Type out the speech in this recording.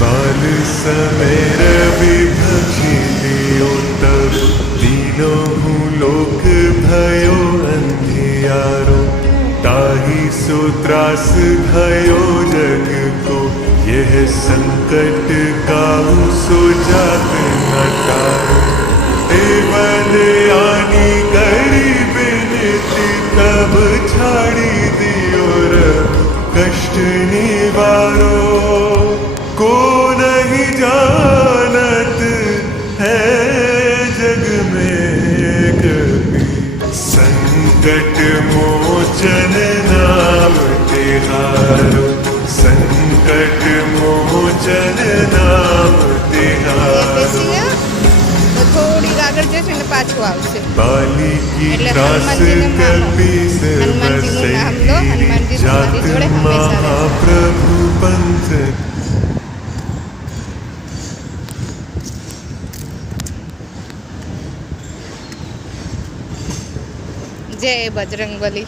बाल समेर विभक्षितियो तब तीनों हूँ लोक भयो अंधियारो ताही सो त्रास भयो जग को यह संकट काहू सो जात न टारो देवल आनी करी बिनती तब छाड़ी दियो रघु कष्ट निवारो को नहीं जानत है जग में कभी संकट मोचन नाम तिहारो संकट मोचन नाम तिहारो તો થોડીક આગળ જશે ને પાછું આવશે बाली की એટલે त्रास હનુમાનજીનું નામ कपीस હનુમાનજીનું નામ લો હનુમાનજી जात તમારી જોડે હંમેશા રહે महाप्रभु पंथ જય બજરંગબલી